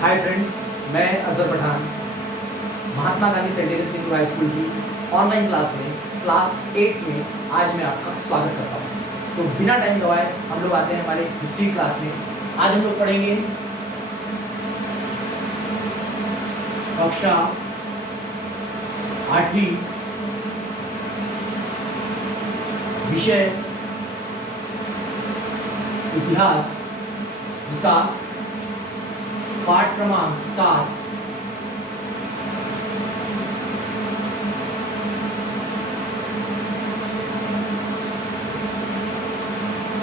हाय friends, मैं Azhar Pathan Mahatma Gandhi centenary Sindhu high school की online class में क्लास 8 में आज मैं आपका स्वागत करता हूँ। तो बिना टाइम गवाए हम लोग आते हैं हमारे हिस्ट्री क्लास में। आज हम लोग पढ़ेंगे कक्षा 8वीं, विषय इतिहास, जिसका पाठ क्रमांक 7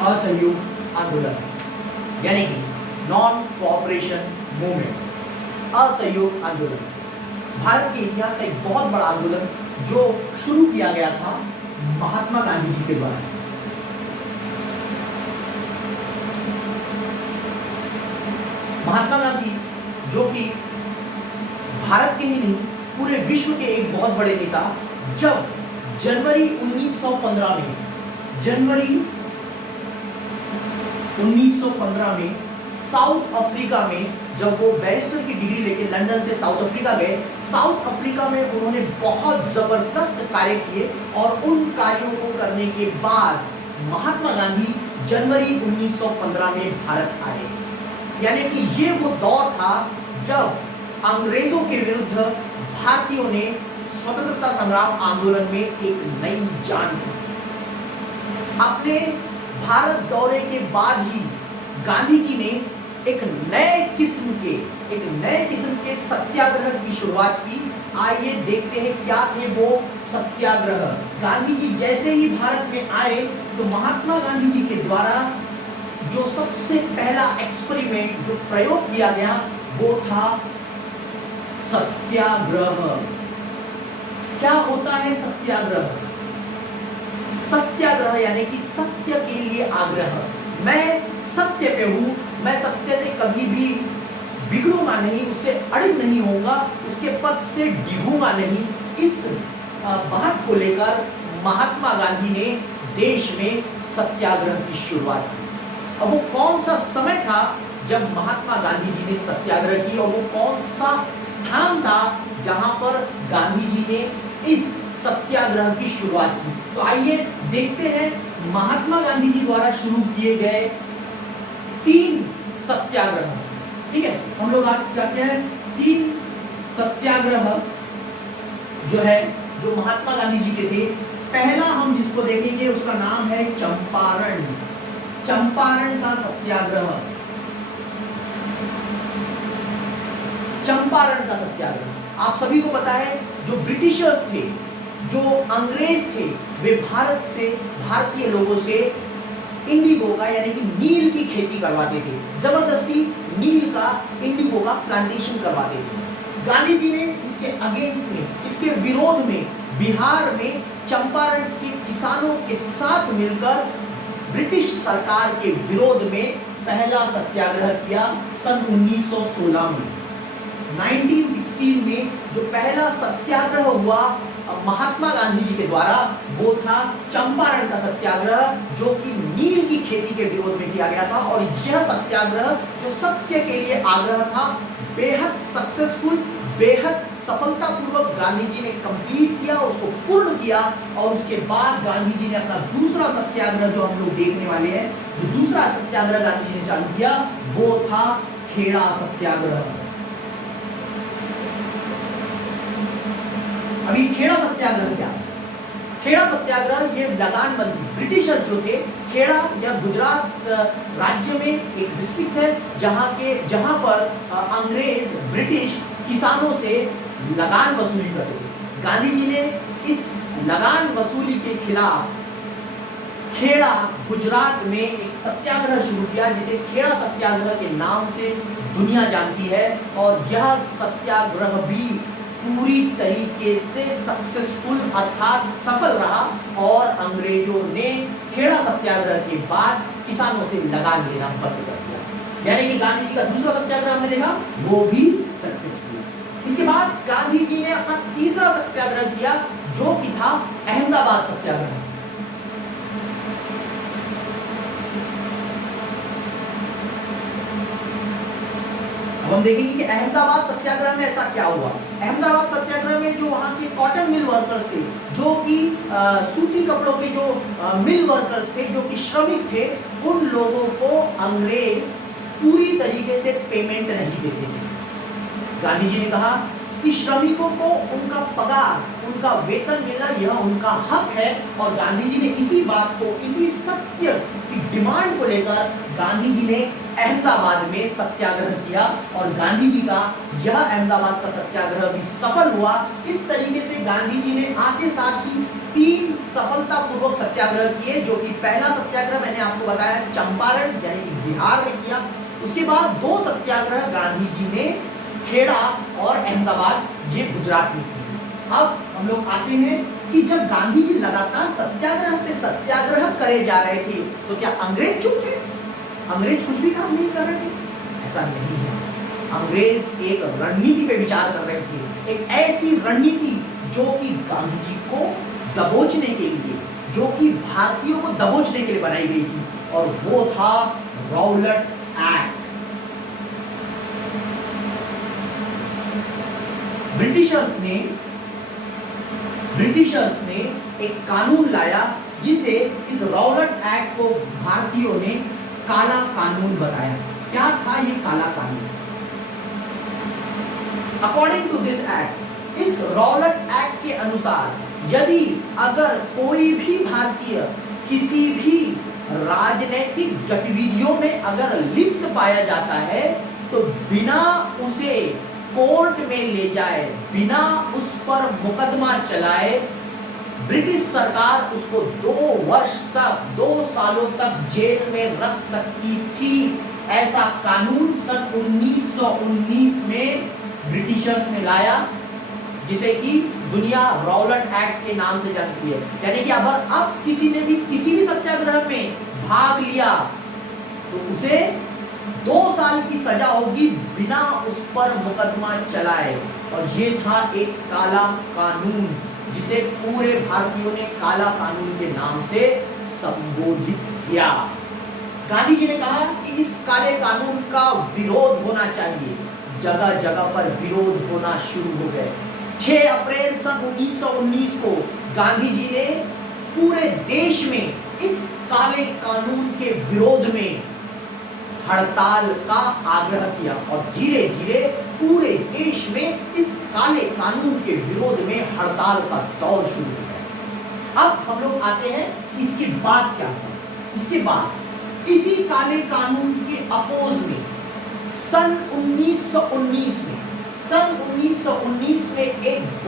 असहयोग आंदोलन यानी कि नॉन कोऑपरेशन मूवमेंट। असहयोग आंदोलन भारत के इतिहास का एक बहुत बड़ा आंदोलन जो शुरू किया गया था महात्मा गांधी जी के द्वारा। महात्मा गांधी जो कि भारत के ही नहीं पूरे विश्व के एक बहुत बड़े नेता, जब जनवरी 1915 में साउथ अफ्रीका में जब वो बैरिस्टर की डिग्री लेके लंदन से साउथ अफ्रीका गए, साउथ अफ्रीका में उन्होंने बहुत जबरदस्त कार्य किए और उन कार्यों को करने के बाद महात्मा गांधी जनवरी 1915 में भारत आए। यानी कि ये वो दौर था जब अंग्रेजों के विरुद्ध भारतीयों ने स्वतंत्रता संग्राम आंदोलन में एक नई जान दी। अपने भारत दौरे के बाद ही गांधी जी ने एक नए किस्म के सत्याग्रह की शुरुआत की। आइए देखते हैं क्या थे वो सत्याग्रह। गांधी जी जैसे ही भारत में आए तो महात्मा गांधी जी के द्वारा जो सबसे पहला एक्सपेरिमेंट, जो प्रयोग किया गया, वो था सत्याग्रह। क्या होता है सत्याग्रह? सत्याग्रह यानी कि सत्य के लिए आग्रह। मैं सत्य पे हूं, मैं सत्य से कभी भी बिगड़ूंगा नहीं, उससे अड़िग नहीं होऊंगा, उसके पद से डिगूंगा नहीं। इस बात को लेकर महात्मा गांधी ने देश में सत्याग्रह की शुरुआत की। अब वो कौन सा समय था जब महात्मा गांधी जी ने सत्याग्रह की, और वो कौन सा स्थान था जहां पर गांधी जी ने इस सत्याग्रह की शुरुआत की? तो आइए देखते हैं महात्मा गांधी जी द्वारा शुरू किए गए 3 सत्याग्रह। ठीक है, हम लोग आज कहते हैं 3 सत्याग्रह जो महात्मा गांधी जी के थे। पहला हम जिसको देखेंगे उसका नाम है चंपारण का सत्याग्रह। चंपारण का सत्याग्रह आप सभी को पता है, जो ब्रिटिशर्स थे, जो अंग्रेज थे, वे भारतीय लोगों से इंडिगो का यानी कि नील की खेती करवाते थे। जबरदस्ती नील का, इंडिगो का प्लांटेशन करवाते थे। गांधी जी ने इसके अगेंस्ट में, इसके विरोध में बिहार में चंपारण के किसानों के साथ मिलकर ब्रिटिश सरकार के विरोध में पहला सत्याग्रह किया सन 1916 में। 1916 में जो पहला सत्याग्रह हुआ महात्मा गांधी जी के द्वारा, वो था चंपारण का सत्याग्रह, जो कि नील की खेती के विरोध में किया गया था। और यह सत्याग्रह जो सत्य के लिए आग्रह था, बेहद सक्सेसफुल, बेहद सफलतापूर्वक गांधी जी ने कंप्लीट किया, उसको पूर्ण किया। और उसके बाद गांधी जी ने अपना दूसरा सत्याग्रह, जो हम लोग देखने वाले हैं, जो दूसरा सत्याग्रह गांधी जी ने चालू किया, वो था खेड़ा सत्याग्रह। अभी खेड़ा सत्याग्रह क्या है? खेड़ा सत्याग्रह ये लगानबंदी, ब्रिटिशर्स जो थे, खेड़ा यह गुजरात राज्य में एक डिस्ट्रिक्ट है जहां पर अंग्रेज, ब्रिटिश किसानों से लगान वसूली करते थे। गांधी जी ने इस लगान वसूली के खिलाफ खेड़ा, गुजरात में एक सत्याग्रह शुरू किया, जिसे खेड़ा सत्याग्रह के नाम से दुनिया जानती है। और यह सत्याग्रह भी पूरी तरीके से सक्सेसफुल अर्थात सफल रहा, और अंग्रेजों ने खेड़ा सत्याग्रह के बाद किसानों से लगान लेना बंद कर दिया। यानी कि गांधी जी का दूसरा सत्याग्रह हमने देखा, वो भी सक्सेसफुल। इसके बाद गांधी जी ने अपना तीसरा सत्याग्रह किया, जो कि था अहमदाबाद सत्याग्रह। अब हम देखेंगे कि अहमदाबाद सत्याग्रह में ऐसा क्या हुआ। अहमदाबाद सत्याग्रह में जो वहाँ के कॉटन मिल वर्कर्स थे, जो कि सूती कपड़ों के जो मिल वर्कर्स थे, जो कि श्रमिक थे, उन लोगों को अंग्रेज पूरी तरीके से पेमेंट नहीं देते थे। गांधी जी ने कहा कि श्रमिकों को उनका पगार, उनका वेतन मिलना यह उनका हक है, और गांधी जी ने इसी बात को, इसी सत्य की डिमांड को लेकर गांधी जी ने अहमदाबाद में सत्याग्रह किया, और गांधी जी का यह अहमदाबाद का सत्याग्रह भी सफल हुआ। इस तरीके से गांधी जी ने आते साथ ही 3 सफलतापूर्वक सत्याग्रह किए, जो कि पहला सत्याग्रह मैंने आपको बताया चंपारण यानी कि बिहार में किया। उसके बाद 2 सत्याग्रह गांधी जी ने खेड़ा और अहमदाबाद, ये गुजरात में की। अब हम लोग आते हैं कि जब गांधी जी लगातार सत्याग्रह पे सत्याग्रह करे जा रहे थे, तो क्या अंग्रेज चुप थे? अंग्रेज कुछ भी काम नहीं कर रहे थे? ऐसा नहीं है। अंग्रेज एक रणनीति पे विचार कर रहे थे, एक ऐसी रणनीति जो कि गांधी जी को दबोचने के लिए, जो कि भारतीयों को दबोचने के लिए बनाई गई थी, और वो था रॉलेट एक्ट। ब्रिटिशर्स ने एक कानून लाया, जिसे इस रॉलेट एक्ट को भारतीयों ने काला कानून बताया। क्या था ये काला कानून? अकॉर्डिंग टू दिस एक्ट, इस रॉलेट एक्ट के अनुसार यदि अगर कोई भी भारतीय किसी भी राजनीतिक गतिविधियों में अगर लिप्त पाया जाता है, तो बिना उसे कोर्ट में ले जाए, बिना उस पर मुकदमा चलाए, ब्रिटिश सरकार उसको 2 वर्ष तक, 2 सालों तक जेल में रख सकती थी। ऐसा कानून सन 1919 में ब्रिटिशर्स ने लाया, जिसे कि दुनिया रॉलेट एक्ट के नाम से जानती है। यानी कि अगर अब किसी ने भी किसी भी सत्याग्रह में भाग लिया, तो उसे 2 साल की सजा होगी बिना उस पर मुकदमा चलाए। और ये था एक काला कानून, जिसे पूरे भारतीयों ने काला कानून के नाम से संबोधित किया। गांधी जी ने कहा कि इस काले कानून का विरोध होना चाहिए। जगह जगह पर विरोध होना शुरू हो गए। 6 अप्रैल सन 1919 को गांधी जी ने पूरे देश में इस काले कानून के विरोध में हड़ताल का आग्रह किया, और धीरे धीरे पूरे देश में इस काले कानून के विरोध में हड़ताल का दौर शुरू हो गया। अब हम लोग आते हैं इसके बाद क्या हुआ। इसके बाद इसी काले कानून के अपोज में सन 1919 में एक